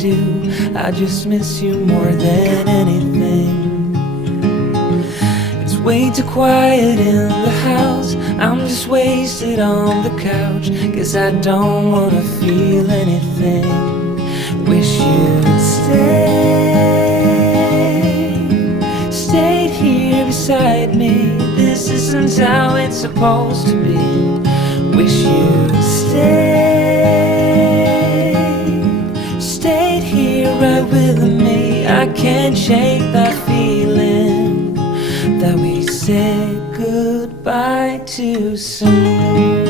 do. I just miss you more than anything. It's way too quiet in the house. I'm just wasted on the couch, 'cause I don't wanna feel anything. Wish you'd stayed here beside me. This isn't how it's supposed to be. Wish you'd stayed here right with me. I can't shake that feeling that we said goodbye too soon.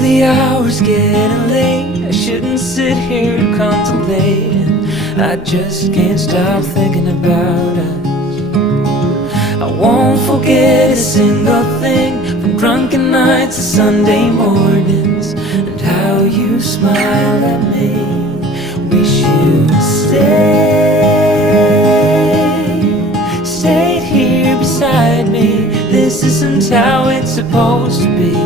The hour's getting late. I shouldn't sit here contemplating. I just can't stop thinking about us. I won't forget a single thing, from drunken nights to Sunday mornings, and how you smile at me. Wish you'd stayed here beside me. This isn't how it's supposed to be.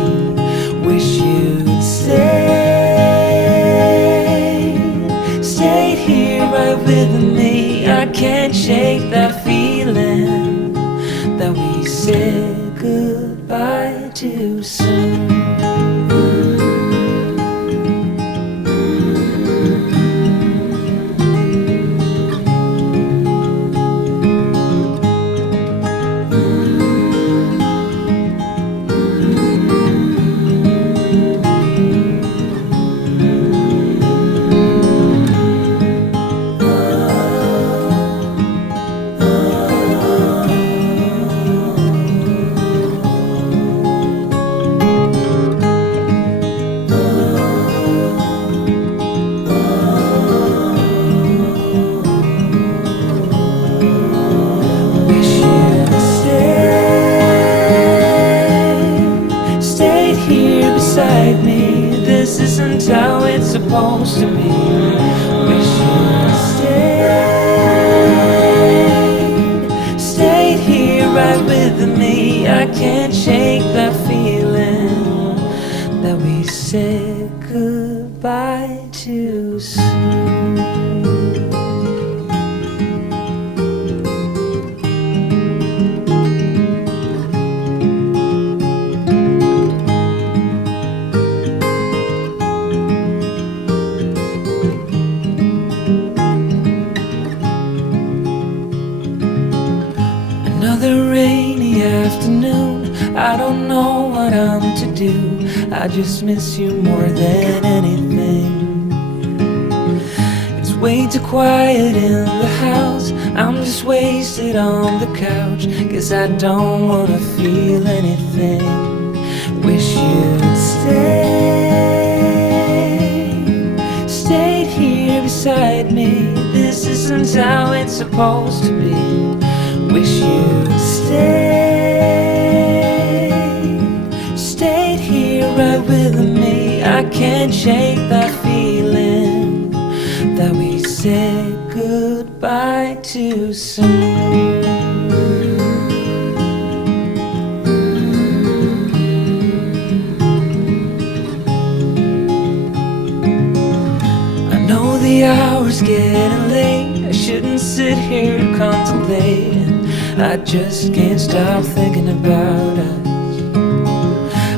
Wish you'd stayed here right with me. I can't shake that feeling that we said goodbye too soon. Me. This isn't how it's supposed to be. Wish you'd stayed here right with me. I can't shake that feeling that we said goodbye too soon. Another rainy afternoon, I don't know what I'm to do. I just miss you more than anything. It's way too quiet in the house. I'm just wasted on the couch, 'cause I don't wanna feel anything. Wish you'd stayed here beside me. This isn't how it's supposed to be. Wish you'd stayed here right with me. I can't shake that feeling that we said goodbye too soon. I know the hour's getting late. I shouldn't sit here contemplating. I just can't stop thinking about us.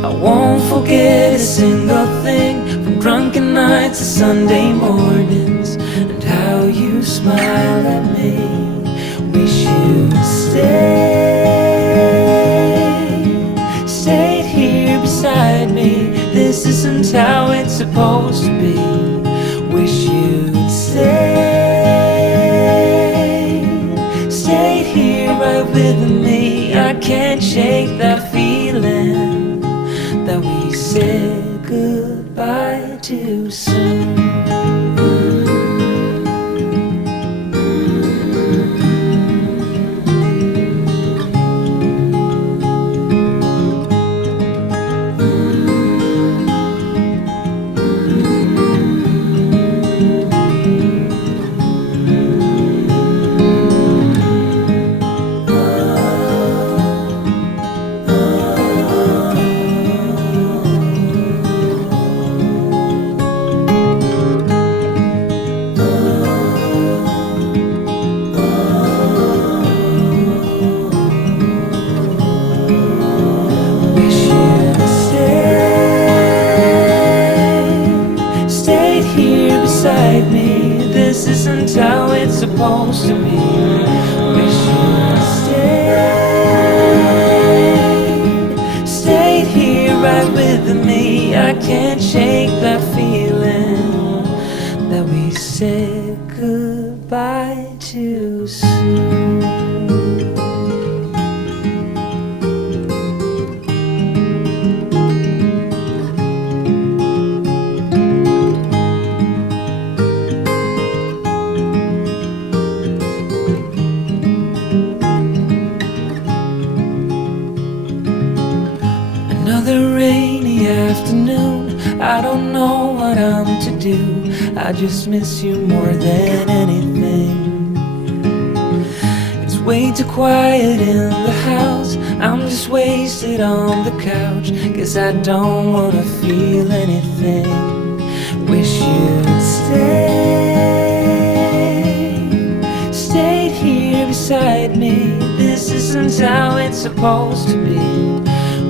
I won't forget a single thing, from drunken nights to Sunday mornings, and how you smile at me. Wish you'd stayed here beside me. This isn't how it's supposed to be. Wish you'd stayed here right with me. I can't shake that feeling that we said goodbye too soon. beside me. This isn't how it's supposed to be. Wish you'd stayed here right with me. I can't shake that feeling that we said goodbye too soon. Another rainy afternoon, I don't know what I'm to do. I just miss you more than anything. It's way too quiet in the house, I'm just wasted on the couch. Guess I don't wanna feel anything. Wish you'd stayed here beside me. This isn't how it's supposed to be.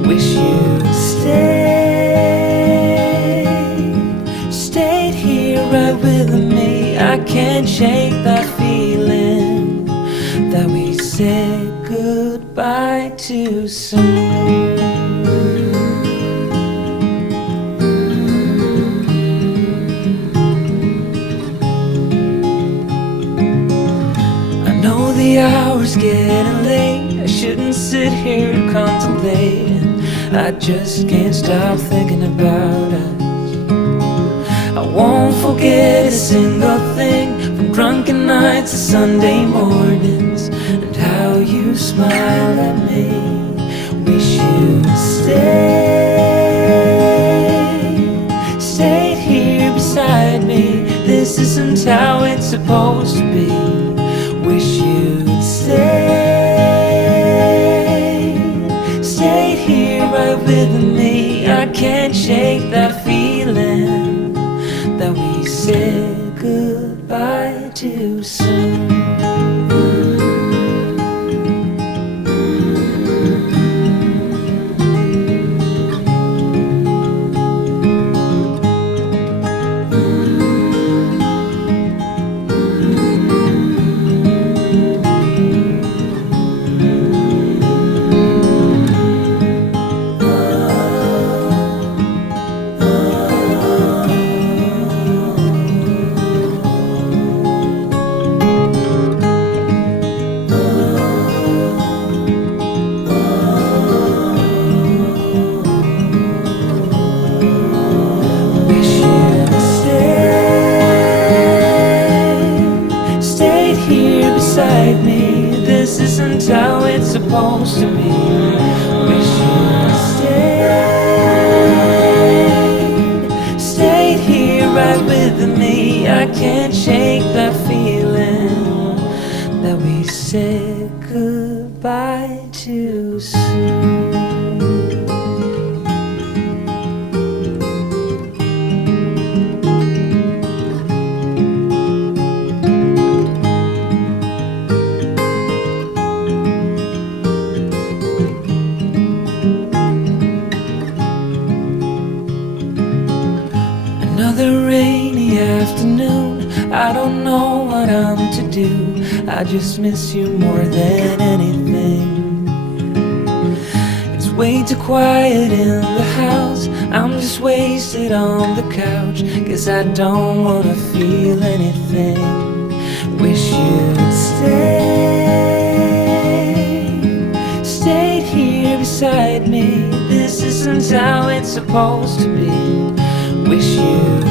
Wish you'd stayed here right with me. I can't shake that feeling that we said goodbye too soon. I know the hour's getting late, I shouldn't sit here contemplating. I just can't stop thinking about us. I won't forget a single thing, from drunken nights to Sunday mornings, and how you smile at me. Wish you'd stayed here beside me. This isn't how it's supposed to be. Wish you'd stayed here right with me. I can't shake that feeling that we said goodbye too soon. Beside me, this isn't how it's supposed to be. Wish you'd stayed here right with me. I can't shake that feeling that we said goodbye too soon. Another rainy afternoon, I don't know what I'm to do. I just miss you more than anything. It's way too quiet in the house, I'm just wasted on the couch. Guess I don't wanna feel anything. Wish you'd stayed here beside me. This isn't how it's supposed to be. Wish you'd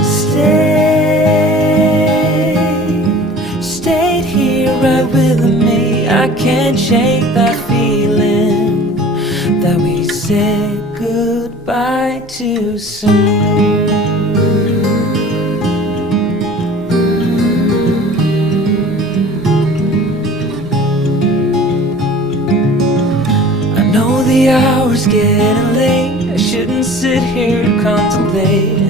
stayed here right with me. I can't shake that feeling that we said goodbye too soon. I know the hour's getting late, I shouldn't sit here contemplating.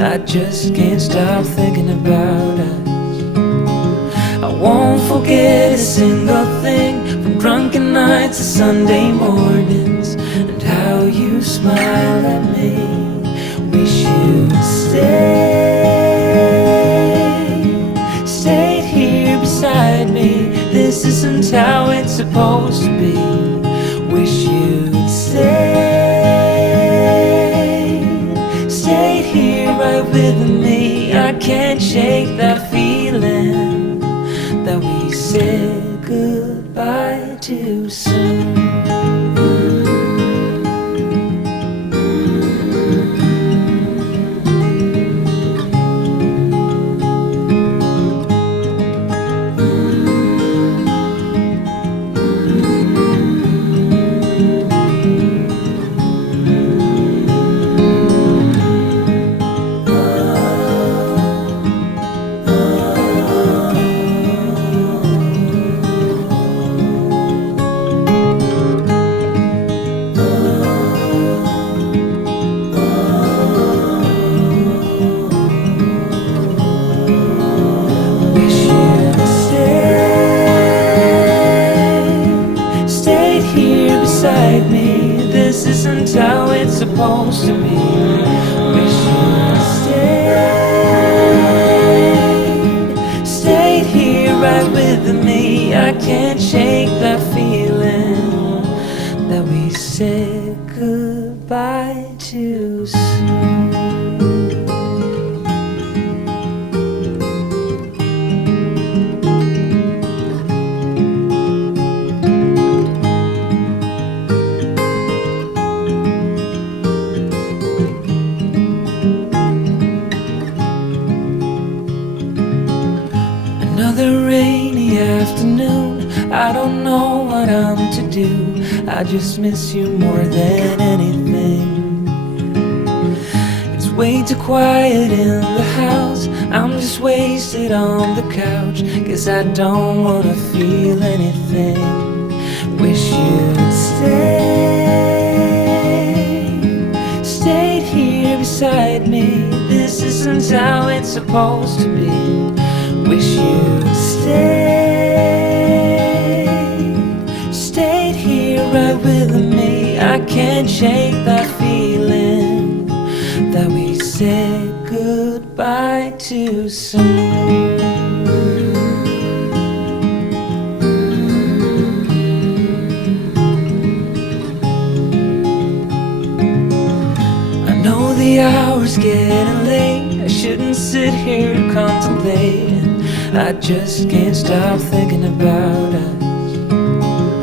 I just can't stop thinking about us. I won't forget a single thing, from drunken nights to Sunday mornings, and how you smile at me. Wish you'd supposed to be. Wish you'd stayed here right with me. I can't shake that feeling that we said goodbye too soon. Beside me, this isn't how it's supposed to be. Wish you'd stayed here right with me. I can't shake that feeling that we said goodbye too soon. Another rainy afternoon, I don't know what I'm to do. I just miss you more than anything. It's way too quiet in the house, I'm just wasted on the couch. Guess I don't wanna feel anything. Wish you'd stayed here beside me. This isn't how it's supposed to be. Wish you'd stayed here right with me. I can't shake that feeling that we said goodbye too soon. I know the hour's getting late, I shouldn't sit here contemplating. I just can't stop thinking about us.